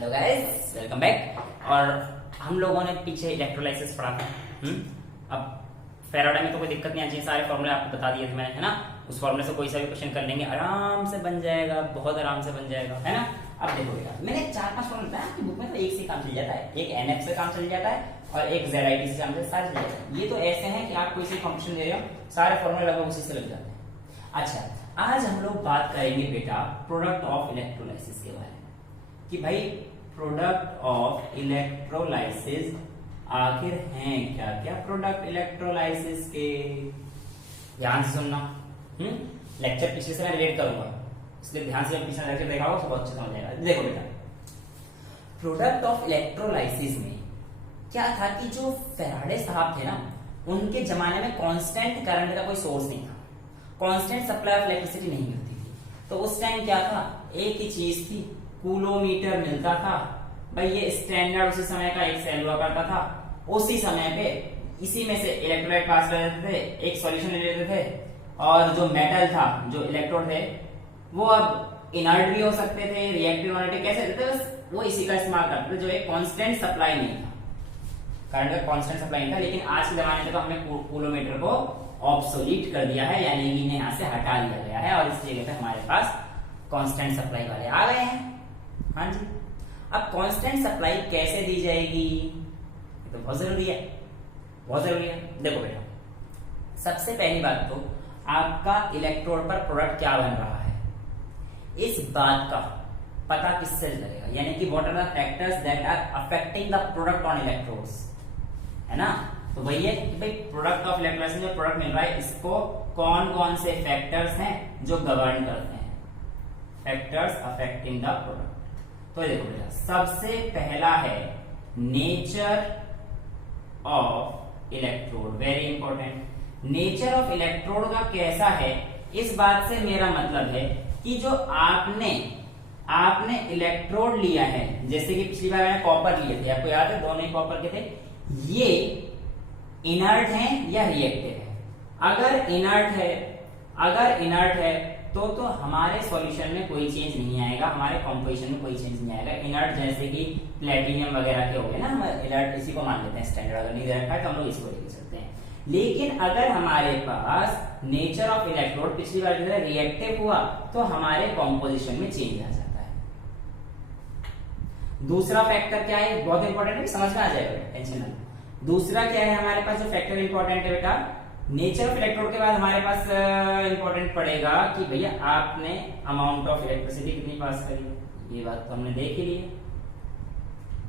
Hello guys, welcome back. और हम लोगों ने पीछे इलेक्ट्रोलाइसिस पढ़ा था। अब फेराडे में तो कोई दिक्कत नहीं आनी चाहिए, सारे फॉर्मूले आपको बता दिए थे मैंने, है ना। उस फॉर्मूले से कोई सा भी क्वेश्चन कर लेंगे, आराम से बन जाएगा, बहुत आराम से बन जाएगा, है ना। अब देखो बेटा, मैंने 4-5 फॉर्मूले बताया आपकी बुक में, तो एक से काम चल जाता है, एक NF से काम चल जाता है और एक ZIT से काम चल जाता है। ये तो ऐसे हैं कि आप कोई सी कॉम्पिटिशन दे रहे हो, सारे फॉर्मूले लगभग उसी से लग जाते हैं। अच्छा, आज हम लोग बात करेंगे बेटा प्रोडक्ट ऑफ इलेक्ट्रोलाइसिस के बारे में, कि भाई प्रोडक्ट ऑफ इलेक्ट्रोलाइसिस आखिर हैं क्या क्या प्रोडक्ट इलेक्ट्रोलाइसिस के। ध्यान से सुनना, लेक्चर पिछले से मैं रिलेट करूंगा, इसलिए ध्यान से पिछला लेक्चर देखा होगा तो बहुत अच्छा समझ जाएगा। देखो बेटा, प्रोडक्ट ऑफ इलेक्ट्रोलाइसिस में क्या था कि जो फेराडे साहब थे ना, उनके जमाने में कांस्टेंट करंट का कोई सोर्स नहीं था, कांस्टेंट सप्लाई ऑफ इलेक्ट्रिसिटी नहीं होती थी। तो उस टाइम क्या था, एक ही चीज थी, कूलोमीटर मिलता था भाई। ये स्टैंडर्ड उसी समय का एक सेल हुआ करता था। उसी समय पे इसी में से इलेक्ट्रोलाइट पास कर देते थे, एक सॉल्यूशन ले लेते थे, और जो मेटल था, जो इलेक्ट्रोड थे, वो अब इनर्ट भी हो सकते थे, रिएक्टिव नॉनेटिव कैसे देते थे, बस वो इसी का इस्तेमाल करते थे, जो एक कांस्टेंट सप्लाई नहीं था, करंट का कांस्टेंट सप्लाई नहीं था। लेकिन आज के जमाने में तो हमने कूलोमीटर को ऑब्सोलीट कर दिया है, यानी कि इन्हें यहाँ से हटा दिया गया है, और इस जगह पे हमारे पास कांस्टेंट सप्लाई वाले आ गए हैं। हाँ जी, अब कांस्टेंट सप्लाई कैसे दी जाएगी, ये तो बहुत जरूरी है, बहुत जरूरी है। देखो बेटा, सबसे पहली बात तो आपका इलेक्ट्रोड पर प्रोडक्ट क्या बन रहा है, इस बात का पता किससे लगेगा, यानी कि what are the factors that are affecting the product on electrodes, है ना। तो वही है कि भाई प्रोडक्ट ऑफ इलेक्ट्रोलाइसिस में प्रोडक्ट मिल रहा है, इसको कौन कौन से फैक्टर्स हैं जो गवर्न करते हैं, फैक्टर्स अफेक्टिंग द प्रोडक्ट। तो देखो बेटा, सबसे पहला है nature of electrode, very important. Nature of electrode का कैसा है, इस बात से मेरा मतलब है कि जो आपने इलेक्ट्रोड लिया है, जैसे कि पिछली बार मैंने कॉपर लिए थे, आपको याद है, दोनों ही कॉपर के थे, ये इनर्ट है या रिएक्टिव है। अगर इनर्ट है तो हमारे सॉल्यूशन में कोई चेंज नहीं आएगा, हमारे कॉम्पोजिशन में कोई चेंज नहीं आएगा। इनर्ट जैसे कि प्लेटिनियम वगैरह के हो गए ना, हम इनर्ट इसी को मान लेते हैं स्टैंडर्ड, अगर नहीं दे रखा है तो हम लोग इसी को लेके चलते हैं। लेकिन अगर हमारे पास नेचर ऑफ इलेक्ट्रोड पिछली बार जो है रिएक्टिव हुआ, तो हमारे कॉम्पोजिशन में चेंज आ जाता है। दूसरा फैक्टर क्या है, बहुत इंपॉर्टेंट है, समझ में आ जाएगा, टेंशन ना। दूसरा क्या है हमारे पास जो फैक्टर इंपॉर्टेंट है बेटा, नेचर ऑफ इलेक्ट्रोड के बाद हमारे पास इंपॉर्टेंट पड़ेगा कि भैया आपने अमाउंट ऑफ इलेक्ट्रिसिटी कितनी पास करी। ये बात तो हमने देख ही ली है,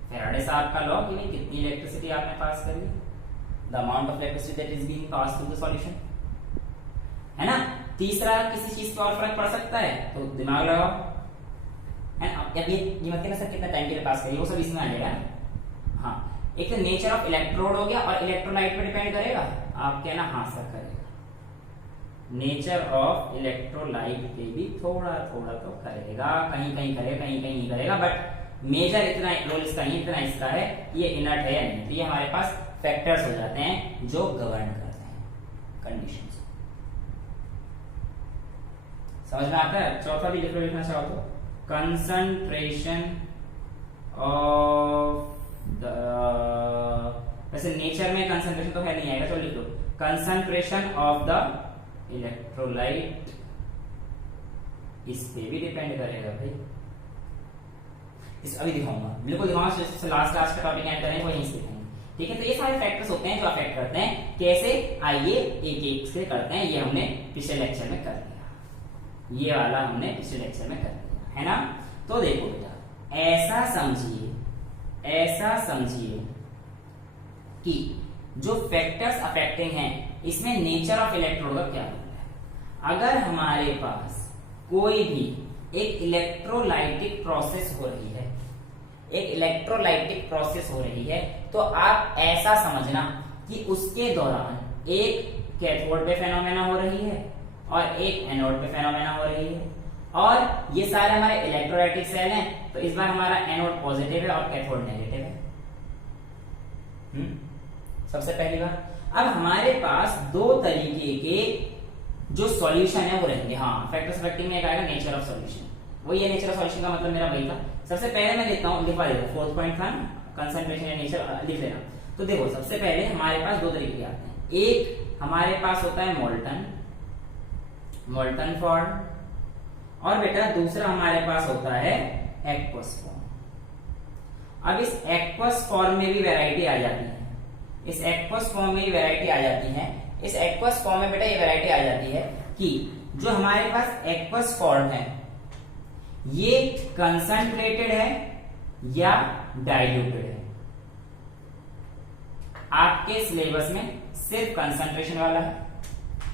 फैराडे साहब का लॉ, कि नहीं कितनी इलेक्ट्रिसिटी आपने पास करी, the amount of electricity that is being pass through the solution, है ना। तीसरा किसी चीज का और फर्क पड़ सकता है, तो दिमाग लगाओ, है ना। अब ये मत कहना सर कितना टाइम के लिए पास करिए, वो सब इसमें आ जाएगा। हाँ, एक तो नेचर ऑफ इलेक्ट्रोड हो गया, और इलेक्ट्रोलाइट पे डिपेंड करेगा, आप कहना हाँ सर करेगा। नेचर ऑफ इलेक्ट्रोलाइट पे भी थोड़ा थोड़ा तो करेगा, कहीं कहीं करेगा, कहीं कहीं नहीं करेगा, बट मेजर इतना रोल इसका नहीं, इतना इसका है ये इनर्ट है या नहीं। तो ये हमारे पास फैक्टर्स हो जाते हैं जो गवर्न करते हैं कंडीशंस। समझ में आता है। चौथा भी लिखना चाहो तो, कंसंट्रेशन ऑफ वैसे नेचर में कंसंट्रेशन तो है नहीं आएगा, चलो लिख लो, कंसंट्रेशन ऑफ द इलेक्ट्रोलाइट, इस पे भी डिपेंड करेगा भाई। इस अभी दिखाऊंगा, बिल्कुल दिखाऊंगा, लास्ट का टॉपिक ऐड करेंगे, वहीं से दिखाएंगे, ठीक है। तो ये सारे फैक्टर्स होते हैं जो अफेक्ट करते हैं, कैसे, आइए एक एक से करते हैं। ये हमने पिछले लेक्चर में कर लिया, ये वाला हमने पिछले लेक्चर में कर लिया, है ना। तो देखो बेटा, ऐसा समझिए कि जो फैक्टर्स अफेक्टिंग हैं, इसमें नेचर ऑफ इलेक्ट्रोड का क्या रोल है। अगर हमारे पास कोई भी एक इलेक्ट्रोलाइटिक प्रोसेस हो रही है, तो आप ऐसा समझना कि उसके दौरान एक कैथोड पे फेनोमेना हो रही है और एक एनोड पे फेनोमेना हो रही है, और ये सारे हमारे इलेक्ट्रोलाइटिक सेल हैं। तो इस बार हमारा एनोड पॉजिटिव है और कैथोड नेगेटिव है। सबसे पहली बात, अब हमारे पास दो तरीके के जो सॉल्यूशन है वो रहेंगे। हाँ, फैक्टर्स अफेक्टिंग में एक आएगा नेचर ऑफ सॉल्यूशन, वो ये नेचर ऑफ सॉल्यूशन का मतलब मेरा वही था। सबसे पहले मैं लिखता हूँ, लिखवा देता हूँ, फोर्थ पॉइंट था कंसंट्रेशन एंड नेचर, लिख लेना। तो देखो सबसे पहले हमारे पास दो तरीके के आते हैं, एक हमारे पास होता है मोल्टन फॉर्म, और बेटा दूसरा हमारे पास होता है एक्वस फॉर्म। अब इस एक्वस फॉर्म में भी वैरायटी आ जाती है, इस एक्वस फॉर्म में भी वैरायटी आ जाती है। इस एक्वस फॉर्म में बेटा ये वैरायटी आ जाती है कि जो हमारे पास एक्वस फॉर्म है ये कंसंट्रेटेड है या डाइल्यूटेड है। आपके सिलेबस में सिर्फ कंसंट्रेशन वाला है,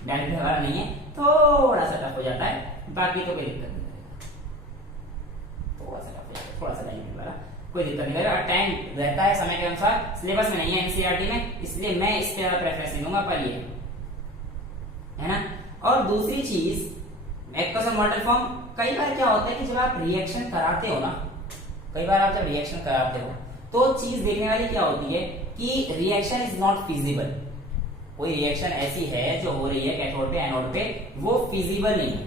डाइल्यूटेड वाला नहीं है, थोड़ा सा टफ हो जाता है, बाकी तो कोई दिक्कत नहीं रहेगा। थोड़ा सा टफ हो जाता है, थोड़ा सा डाइल्यूटेड वाला कोई दिक्कत नहीं रहेगा। टाइम रहता है समय के अनुसार, सिलेबस में नहीं है एनसीईआरटी में, इसलिए मैं इस पे ज्यादा प्रेफरेंस नहीं दूंगा, पर ये है ना। और दूसरी चीज एक्वस और मोल्टन फॉर्म, कई बार क्या होता है कि जब आप रिएक्शन कराते हो ना, कई बार आप जब रिएक्शन कराते हो तो चीज देखने वाली क्या होती है कि रिएक्शन इज नॉट फिजिबल। कोई रिएक्शन ऐसी है जो हो रही है कैथोड पे एनोड पे, वो फिजिबल नहीं है।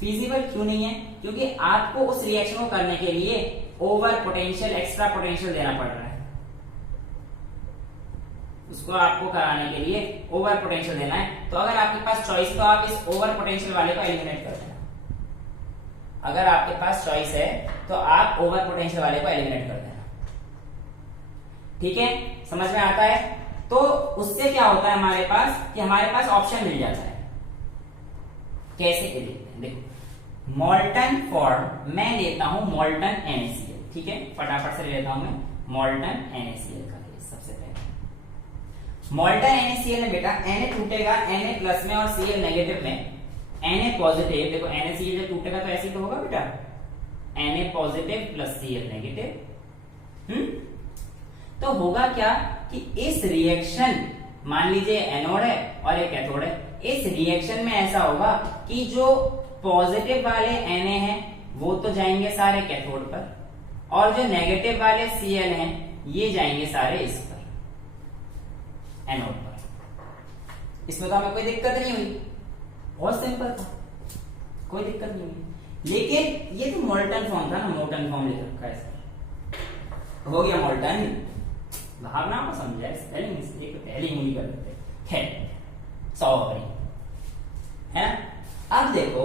फिजिबल क्यों नहीं है? क्योंकि आपको उस रिएक्शन को करने के लिए ओवर पोटेंशियल, एक्स्ट्रा पोटेंशियल देना पड़ रहा है। उसको आपको कराने के लिए ओवर पोटेंशियल देना है। तो अगर आपके पास चॉइस, तो आप इस ओवर पोटेंशियल वाले को एलिमिनेट कर देना। अगर आपके पास चॉइस है तो आप ओवर पोटेंशियल वाले को एलिमिनेट कर देना। ठीक है, समझ में आता है? तो उससे क्या होता है हमारे पास कि हमारे पास ऑप्शन मिल जाता है। कैसे के देखते हैं, देखो मोल्टन फॉर्म मैं लेता हूं मोल्टन NaCl, ठीक है, फटाफट से ले लेता हूं मैं मोल्टन NaCl का केस। सबसे पहले मोल्टन NaCl में बेटा Na टूटेगा Na प्लस में और Cl नेगेटिव में। Na पॉजिटिव, देखो NaCl जब टूटेगा तो ऐसे ही तो होगा बेटा, Na positive plus Cl negative. तो होगा क्या कि इस रिएक्शन, मान लीजिए एनोड है और एक कैथोड है, इस रिएक्शन में ऐसा होगा कि जो पॉजिटिव वाले Na हैं वो तो जाएंगे सारे कैथोड पर, और जो नेगेटिव वाले Cl हैं ये जाएंगे सारे इस पर, एनोड पर। इसमें तो हमें कोई दिक्कत नहीं हुई, बहुत सिंपल था, कोई दिक्कत नहीं हुई। लेकिन ये तो मोल्टन फॉर्म था ना, मोल्टन फॉर्म लिख रखा है सर, हो गया मोल्टन। भावना को समझा, स्पेलिंग मिस्टेक तो पहले ही कर देते हैं, सॉरी है। अब देखो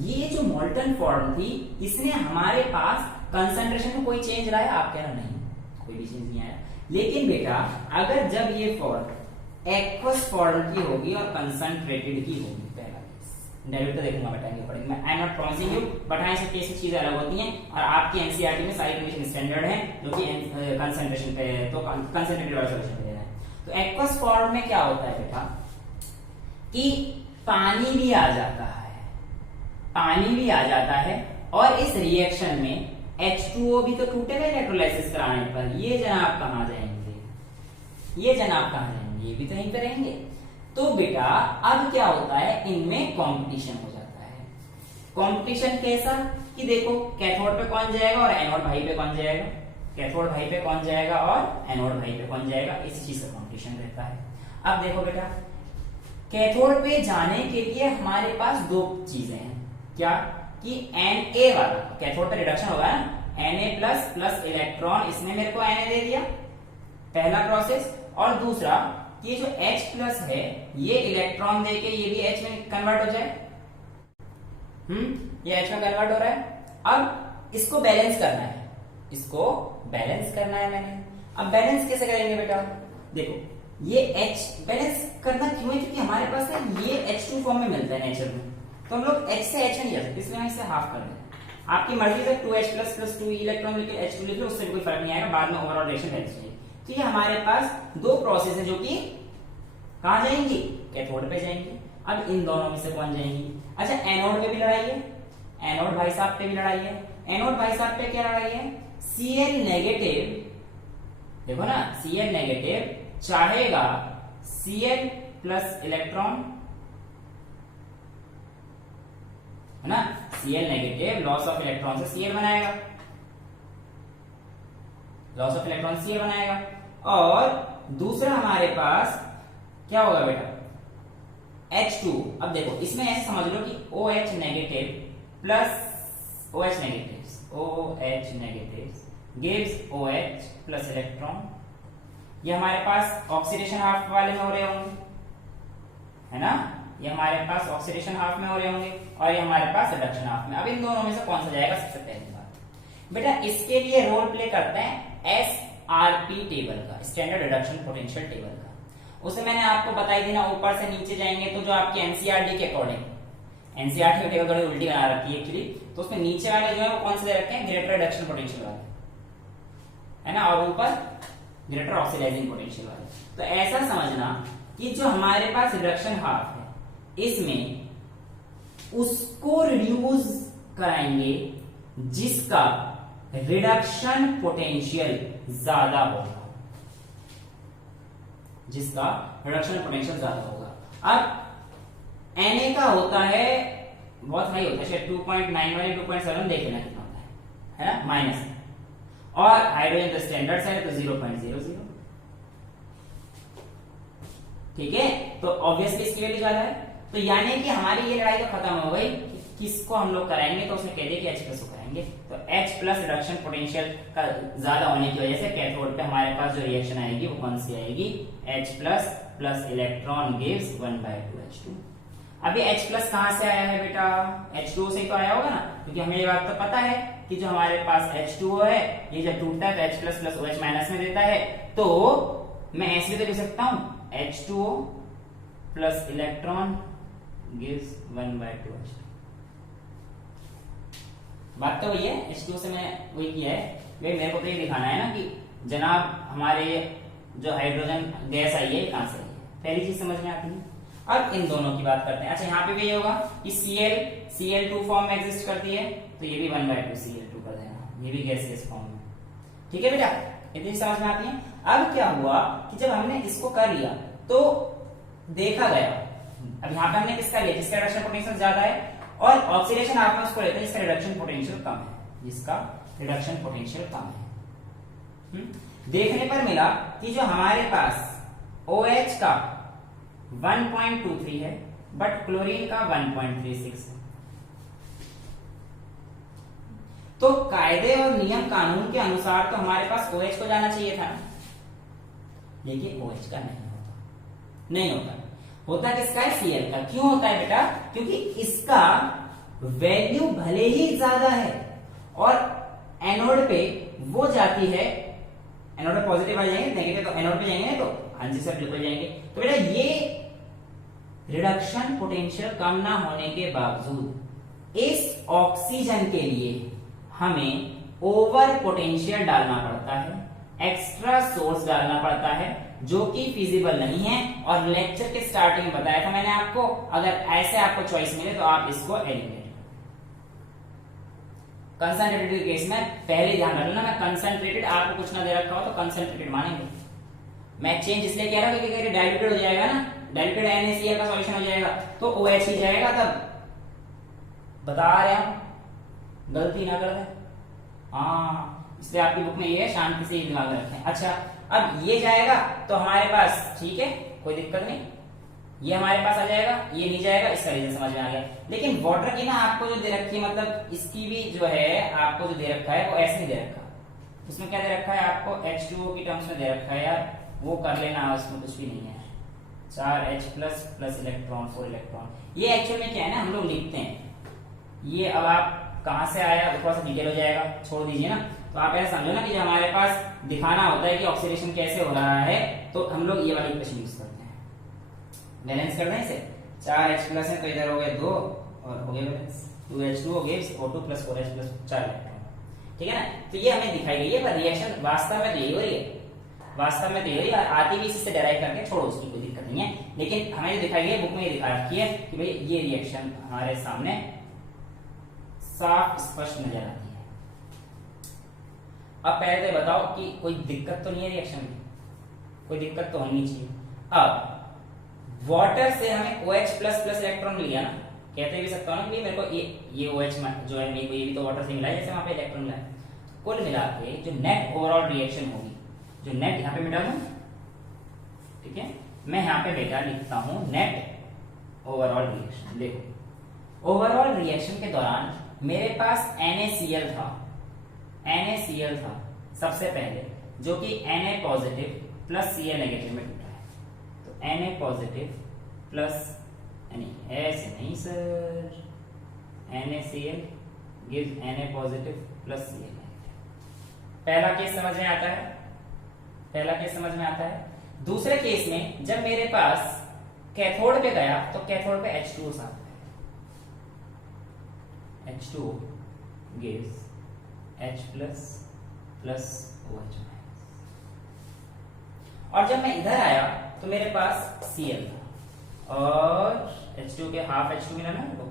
ये जो मोल्टन फॉर्म थी, इसने हमारे पास कंसंट्रेशन में कोई चेंज लाया? आप कह रहे नहीं, कोई भी चेंज नहीं आया। लेकिन बेटा अगर जब ये फॉर्म एक्वस फॉर्म की होगी और कंसंट्रेटेड की होगी, पहला केस डायरेक्ट देखूंगा बेटा के अकॉर्डिंग, मैं I am not promising you, but हाँ सब केस चीजें अलग होती हैं, और आपकी एनसीईआरटी में सारी कंडीशन स्टैंडर्ड है जो कि कंसंट्रेशन पे, तो कंसंट्रेटेड वाला सॉल्यूशन पे देना है। तो एक्वस फॉर्म में क्या होता है बेटा कि पानी भी आ जाता है, पानी भी आ जाता है, और इस रिएक्शन में H2O भी तो टूटेगा इलेक्ट्रोलाइसिस कराने पर। ये जनाब कहां जाएंगे, ये जनाब कहां जाएंगे, ये भी तो यहीं पे रहेंगे। तो बेटा अब क्या होता है, इनमें कंपटीशन हो जाता है। कंपटीशन कैसा कि देखो कैथोड पे कौन जाएगा और एनोड भाई पे कौन जाएगा, कैथोड भाई पे कौन जाएगा और एनोड भाई पे कौन जाएगा, इस चीज का कंपटीशन रहता है। अब देखो बेटा कैथोड पे जाने के लिए हमारे पास दो चीजें हैं, क्या कि Na वाला कैथोड पे रिडक्शन होगा ना, Na प्लस प्लस इलेक्ट्रॉन, इसने मेरे को Na दे दिया, पहला प्रोसेस। और दूसरा ये जो H प्लस है ये इलेक्ट्रॉन देके ये भी H में कन्वर्ट हो जाए, ये H में कन्वर्ट हो रहा है। अब इसको बैलेंस करना है, इसको बैलेंस करना है मैंने। अब बैलेंस कैसे करेंगे बेटा, देखो ये H बैलेंस करना क्यों है, क्योंकि हमारे पास ना ये H2 फॉर्म में मिलता है नेचर में, तो हम लोग H से H में नहीं जा सकते, इसलिए हम इसे हाफ कर दें। आपकी मर्जी से 2H प्लस प्लस 2 इलेक्ट्रॉन लेके H2 लिख लो, उससे कोई फर्क नहीं आएगा, बाद में ओवरऑल रिएक्शन बैलेंस होगी। तो ये हमारे पास दो प्रोसेस है जो कि कहां जाएंगी, कैथोड पे जाएंगी। अब इन दोनों में से कौन जाएंगी, अच्छा एनोड पे भी लड़ाई है, एनोड भाई साहब पे भी लड़ाई है। एनोड भाई साहब पे क्या लड़ाई है, Cl नेगेटिव, देखो ना Cl नेगेटिव चाहेगा Cl प्लस इलेक्ट्रॉन, है ना, Cl negative loss of electron से Cl बनाएगा, लॉस ऑफ इलेक्ट्रॉन Cl बनाएगा। और दूसरा हमारे पास क्या होगा बेटा H2। अब देखो इसमें ऐसे समझ लो कि OH negative plus OH negatives, OH negatives gives OH plus electron। ये हमारे पास ऑक्सीडेशन हाफ वाले में हो रहे होंगे, है ना, ये हमारे पास ऑक्सीडेशन हाफ में हो रहे होंगे और ये हमारे पास रिडक्शन हाफ में। अब इन दोनों में से कौन सा जाएगा? सबसे पहली बात बेटा, इसके लिए रोल प्ले करते हैं SRP टेबल का, स्टैंडर्ड रिडक्शन पोटेंशियल टेबल का। उसे मैंने आपको बताई थी ना, ऊपर से नीचे जाएंगे तो जो आपकी एनसीईआरटी के अकॉर्डिंग, एनसीईआरटी की टेबल थोड़ी उल्टी बना रखी है एक्चुअली, तो उसमें नीचे वाले जो है वो कौन से दे रखे हैं? ग्रेटर रिडक्शन पोटेंशियल वाले, है ना, और ऊपर ग्रेटर ऑक्सीडाइजिंग पोटेंशियल वाले। तो ऐसा समझना कि जो हमारे पास रिडक्शन हाफ है, इसमें उसको रिड्यूस कराएंगे जिसका रिडक्शन पोटेंशियल ज्यादा होगा, जिसका रिडक्शन पोटेंशियल ज्यादा होगा। अब Na का होता है बहुत हाई होता है, शायद 2.91 या 2.7 देख लेना कितना होता है ना, माइनस, और हाइड्रोजन तो स्टैंडर्ड है तो 0.00, ठीक है, तो ऑब्वियसली इसकी वैल्यू ज्यादा है। तो यानी कि हमारी ये लड़ाई तो खत्म हो गई, किसको हम लोग कराएंगे, तो उसने कह दिया कि H+ को कराएंगे। तो H+ रिडक्शन पोटेंशियल का ज्यादा होने की वजह से कैथोड पे हमारे पास जो रिएक्शन आएगी वो कौन सी आएगी? H+ plus electron gives 1/2H2। अभी H+ कहां से आया है बेटा? H2O से ही तो आया होगा ना, क्योंकि हमें ये बात तो पता है कि जो हमारे पास H2O है ये जब टूटता है तो H+ प्लस OH- में देता है, तो मैं ऐसे भी लिख सकता हूं H2O plus electron gives 1/2H2। बात तो वही है, H2O से मैं वही किया है, भाई मेरे को तो ये दिखाना है ना कि जनाब हमारे जो हाइड्रोजन गैस आई है कहां से आई है, पहली चीज समझ में आती है। अब इन दोनों की बात करते हैं। अच्छा, यहाँ पे भी ये होगा कि Cl फॉर्म में एग्जिस्ट करती है, तो ये भी 1/2 Cl2 कर देना, ये भी गैसियस फॉर्म में, ठीक है बेटा, इतनी समझ में आती है। अब क्या हुआ कि जब हमने इसको कर लिया तो देखा गया, अब यहाँ पे हमने किसका लिया? जिसका रिडक्शन पोटेंशियल ज्यादा है, और ऑक्सीडेशन हाफ में उसको लेते हैं जिसका रिडक्शन पोटेंशियल कम है, जिसका रिडक्शन पोटेंशियल कम है। देखने पर मिला कि जो हमारे पास OH का 1.23 है बट क्लोरीन का 1.36 है। तो कायदे और नियम कानून के अनुसार तो हमारे पास OH को जाना चाहिए था, लेकिन OH का नहीं होता। होता किसका है? Cl का। क्यों होता है बेटा? क्योंकि इसका वैल्यू भले ही ज्यादा है और एनोड पे वो जाती है, एनोड पे पॉजिटिव आ जाएंगे, नेगेटिव तो एनोड पे जाएंगे, तो हाँ जी सर बिल्कुल जाएंगे। तो बेटा ये रिडक्शन पोटेंशियल कम ना होने के बावजूद इस ऑक्सीजन के लिए हमें ओवर पोटेंशियल डालना पड़ता है, एक्स्ट्रा सोर्स डालना पड़ता है, जो कि फिजिबल नहीं है। और लेक्चर के स्टार्टिंग में बताया था मैंने आपको, अगर ऐसे आपको चॉइस मिले तो आप इसको एलिमिनेट। कंसंट्रेटेड के केस में पहले ध्यान रखना, मैं कंसंट्रेटेड आपको कुछ ना दे रखा हो तो कंसंट्रेटेड मानेंगे। मैं चेंज इसलिए कह रहा हूं क्योंकि डाइल्यूटेड हो जाएगा ना, डाइल्यूटेड NaCl का सॉल्यूशन हो जाएगा तो OH ही जाएगा, तब बता रहे हम, गलती ना कर दे। हाँ, इसलिए आपकी बुक में ये है, शांति से दिमाग में रखें। अच्छा, अब ये जाएगा तो हमारे पास ठीक है, कोई दिक्कत नहीं, ये हमारे पास आ जाएगा, ये नहीं जाएगा, इसका रीजन समझ में आ गया। लेकिन वाटर की ना आपको जो दे रखी है, मतलब इसकी भी जो है आपको जो दे रखा है वो ऐसे नहीं दे रखा, उसमें क्या दे रखा है आपको? H2O की टर्म्स में दे रखा है यार, वो कर लेना, उसमें कुछ भी नहीं है। 4H+ प्लस इलेक्ट्रॉन 4 इलेक्ट्रॉन, ये एक्चुअल में क्या है ना, हम लोग लिखते हैं ये, अब आप कहां से आया थोड़ा सा डिटेल हो जाएगा, छोड़ दीजिए ना। तो आप ऐसा समझो ना कि जो हमारे पास दिखाना होता है कि ऑक्सीडेशन कैसे हो रहा है, तो हम लोग ये वाली इक्वेशन यूज करते हैं। बैलेंस कर दें इसे, 4H+ है तो इधर हो गए 2 और हो गए balance, 2H2O gives O2 plus 4H plus 4 electron, ठीक है ना। तो ये हमें दिखाई गई है, पर रिएक्शन वास्तव में यही हो रही है, वास्तव में तो यही आती भी इससे डेराइव करके, छोड़ो उसकी कोई दिक्कत नहीं है। लेकिन हमें जो दिखाई गई है बुक में ये दिखा रखी है कि भाई ये रिएक्शन हमारे सामने साफ स्पष्ट नजर आती है। अब पहले तो बताओ कि कोई दिक्कत तो नहीं है रिएक्शन में, कोई दिक्कत तो होनी चाहिए। अब वाटर से हमें OH प्लस इलेक्ट्रॉन मिल गया ना, कहते भी सकता हूँ ना कि मेरे को ये OH जो है मेरे को ये भी तो वाटर से मिला है, जैसे वहां पे इलेक्ट्रॉन मिला है। कुल मिला के जो नेट ओवरऑल रिएक्शन होगी, जो नेट यहाँ पे मिटा दूं, ठीक है, मैं यहाँ पे बेटा लिखता हूं नेट ओवरऑल रिएक्शन। देखो, ओवरऑल रिएक्शन के दौरान मेरे पास NaCl था, NaCl था सबसे पहले, जो कि Na positive plus Cl negative में टूटा है। तो Na पॉजिटिव प्लस, नहीं ऐसे नहीं sir, NaCl gives Na positive plus Cl negative. पहला केस समझ में आता है, पहला केस समझ में आता है। दूसरे केस में जब मेरे पास कैथोड पे गया तो कैथोड पे H2O साथ है, H2O gives H plus plus OH minus. और जब मैं इधर आया तो मेरे पास Cl था और H2 के हाफ H2 मिला ना, तो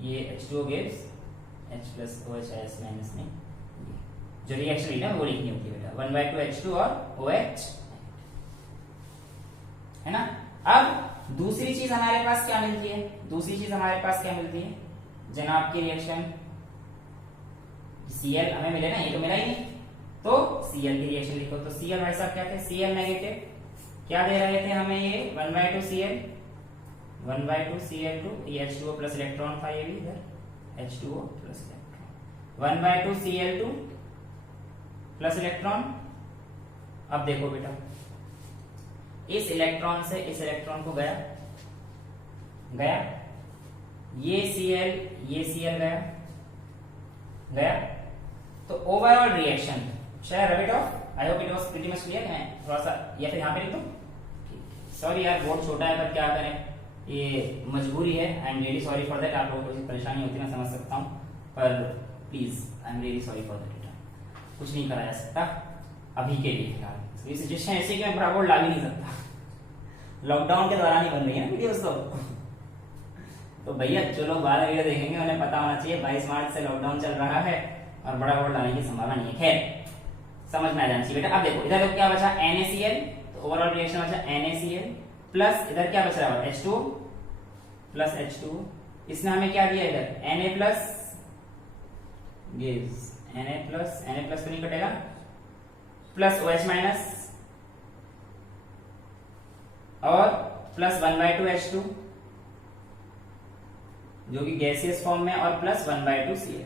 ये H2O gives H plus OH minus में, जो रिएक्शन है ना वो लिखनी होती है बेटा, 1/2 H2 और OH, है ना। अब दूसरी चीज हमारे पास क्या मिलती है, दूसरी चीज हमारे पास क्या मिलती है जनाब की रिएक्शन, Cl हमें मिले ना, ये तो मिला ही नहीं, तो Cl की रिएक्शन लिखो। तो Cl भाई साहब क्या थे, Cl नेगेटिव, क्या दे रहे थे हमें ये 1/2 Cl, 1/2 Cl2, ये H2O प्लस इलेक्ट्रॉन था, ये भी इधर H2O plus electron, 1/2 Cl2 plus electron. अब देखो बेटा, इस इलेक्ट्रॉन से इस इलेक्ट्रॉन को गया, गया ये Cl गया, गया, तो ओवरऑल रिएक्शन शायद rub it of, I hope it was pretty much clear. मैं थोड़ा सा या फिर यहाँ पे लिख दूं, सॉरी यार बोर्ड छोटा है पर क्या करें, ये मजबूरी है, I am really sorry for that. आप लोगों को कोई परेशानी होती है मैं समझ सकता हूँ, पर please I am really sorry for that. कुछ नहीं करा जा सकता अभी के लिए फिलहाल, ये सिचुएशन ऐसी कि मैं बड़ा बोर्ड ला भी नहीं सकता, लॉकडाउन के दौरान ही बन रही है ना वीडियोस तो भैया जो लोग 12 वीडियो देखेंगे उन्हें पता होना चाहिए 22 मार्च से लॉकडाउन चल रहा है और बड़ा बोर्ड लाने की संभावना नहीं है। खैर समझ में आ जाना चाहिए बेटा। अब देखो इधर क्या बचा, NaCl, तो ओवरऑल रिएक्शन बचा NaCl प्लस इधर क्या बच रहा है H2 प्लस H2, इसने हमें क्या दिया इधर Na plus gives Na plus तो नहीं कटेगा, प्लस OH माइनस और प्लस 1/2 H2 जो कि गैसियस फॉर्म में, और प्लस 1/2 Cl।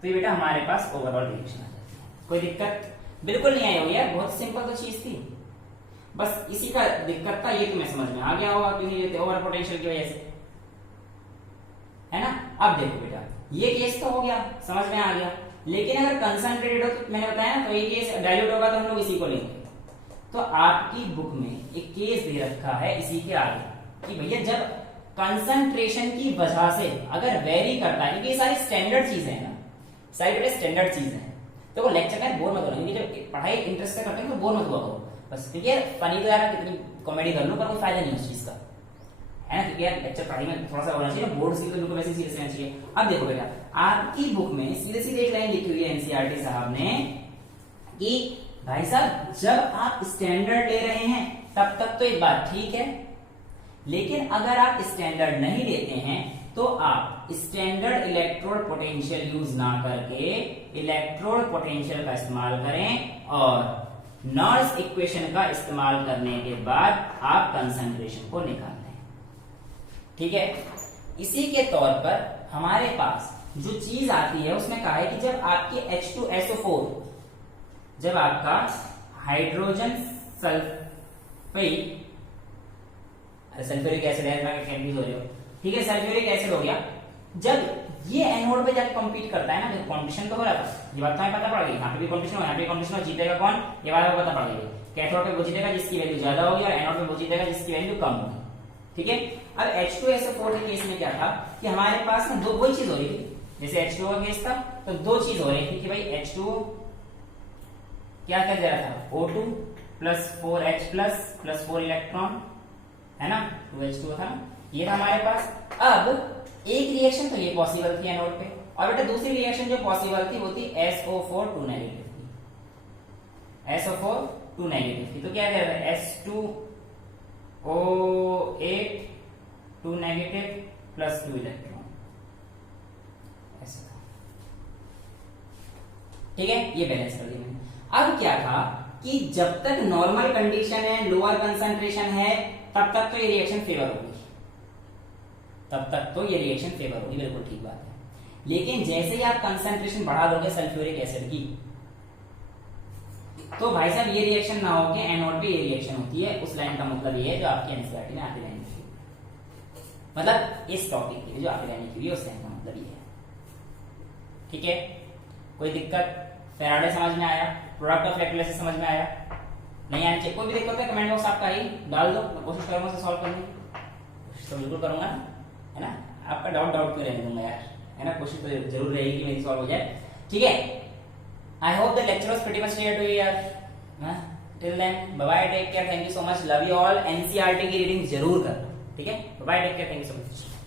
तो ये बेटा हमारे पास ओवरऑल रिएक्शन आ जाती है। कोई दिक्कत बिल्कुल नहीं आई होगी यार, बहुत सिंपल तो चीज थी, बस इसी का दिक्कत था, ये तुम्हें समझ में आ गया होगा क्योंकि ओवर पोटेंशियल की वजह से, है ना। अब देखो बेटा ये केस तो हो गया, समझ में आ गया, लेकिन अगर कंसंट्रेटेड हो तो मैंने बताया ना, तो ये केस डाइल्यूट होगा तो हम लोग इसी को लेंगे। तो आपकी बुक में एक केस दे रखा है इसी के आगे कि भैया जब कंसंट्रेशन की वजह से अगर वेरी करता है, क्योंकि ये सारी स्टैंडर्ड चीजें हैं ना, सारी बेटे स्टैंडर्ड चीजें हैं, तो वो लेक्चर में बोर मत हो, क्योंकि जब पढ़ाई इंटरेस्ट से करते हैं तो बोर मत हुआ करो बस, क्योंकि यार फनी तो यार कितनी कॉमेडी कर लूं पर कोई फायदा नहीं उस चीज का, है ना, क्योंकि यार लेक्चर पढ़ाई में थोड़ा सा होना चाहिए ना, बोर्ड की तो बिल्कुल वैसे सीरियस रहना चाहिए। अब देखो बेटा आपकी बुक में सीधे सीधे एक लाइन लिखी हुई है एनसीईआरटी साहब ने कि भाई साहब जब आप स्टैंडर्ड ले रहे हैं तब तक तो एक बात ठीक है, लेकिन अगर आप स्टैंडर्ड नहीं लेते हैं तो आप स्टैंडर्ड इलेक्ट्रोड पोटेंशियल यूज ना करके इलेक्ट्रोड पोटेंशियल का इस्तेमाल करें और नॉर्स इक्वेशन का इस्तेमाल करने के बाद आप कंसंट्रेशन को निकाल लें। ठीक है, इसी के तौर पर हमारे पास जो चीज आती है उसमें कहा है कि जब आपकी H2SO4, जब आपका हाइड्रोजन सल्फेट, सल्फ्यूरिक एसिड है, कंफ्यूज हो रहे हो, ठीक है, सल्फ्यूरिक एसिड हो गया, जब ये एनोड पे जाके कॉम्पीट करता है ना, तो कॉम्पिटिशन तो हो रहा था, ये बात तुम्हें पता पड़ गई, यहाँ पे भी कॉम्पिटिशन हो, यहाँ पे कॉम्पिटिशन हो, जीतेगा कौन, ये बात पता पड़ गई। कैथोड पे वो जीतेगा जिसकी वैल्यू ज्यादा होगी और एनोड पे वो जीतेगा जिसकी वैल्यू कम होगी। ठीक है, अब H2SO4 के केस में क्या था कि हमारे पास ना दो वही चीज हो रही थी, जैसे H2O का केस था तो दो चीज हो रही थी कि भाई H2O क्या कर दे रहा था, O2 plus 4H plus 4 electron, है ना, 2H2O था, ये था हमारे पास। अब एक रिएक्शन तो ये पॉसिबल थी एनोड पे, और बेटा दूसरी रिएक्शन जो पॉसिबल थी वो थी SO4 2 नेगेटिव थी, SO4 2 नेगेटिव थी, तो क्या दे रहा था H2O8 2 नेगेटिव प्लस 2 इलेक्ट्रॉन, ऐसा। ठीक है, ये बैलेंस कर दिया मैंने। अब क्या था कि जब तक नॉर्मल कंडीशन है, लोअर कंसंट्रेशन है, तब तक तो ये रिएक्शन फेवर होगी, तब तक तो ये रिएक्शन फेवर होगी, बिल्कुल ठीक बात है। लेकिन जैसे ही आप कंसंट्रेशन बढ़ा दोगे सल्फ्यूरिक एसिड की, तो भाई साहब ये रिएक्शन ना होके NO पे ये रिएक्शन होती है। उस लाइन का मतलब ये है जो आपकी एनसीईआरटी में आती रहनी चाहिए, मतलब इस टॉपिक के लिए जो आती रहनी चाहिए उस लाइन का मतलब ये है। ठीक है, कोई दिक्कत? फेराडे समझ में आया, प्रोडक्ट ऑफ इलेक्ट्रोलाइसिस समझ में आया? नहीं आनी चाहिए? कोई भी दिक्कत है कमेंट बॉक्स आपका ही डाल दो, मैं कोशिश करूंगा उसे सॉल्व करने की। कोशिश तो बिल्कुल करूंगा, है ना? आपका डाउट क्यों रहने दूंगा यार, है ना? कोशिश तो जरूर रहेगी कि मेरी सॉल्व हो जाए। ठीक है, I hope the lecture was pretty much clear to you यार। Till then, bye bye, take care, thank you so much, love you all। NCERT की रीडिंग जरूर करना, ठीक है? Bye bye, take care, thank you so much।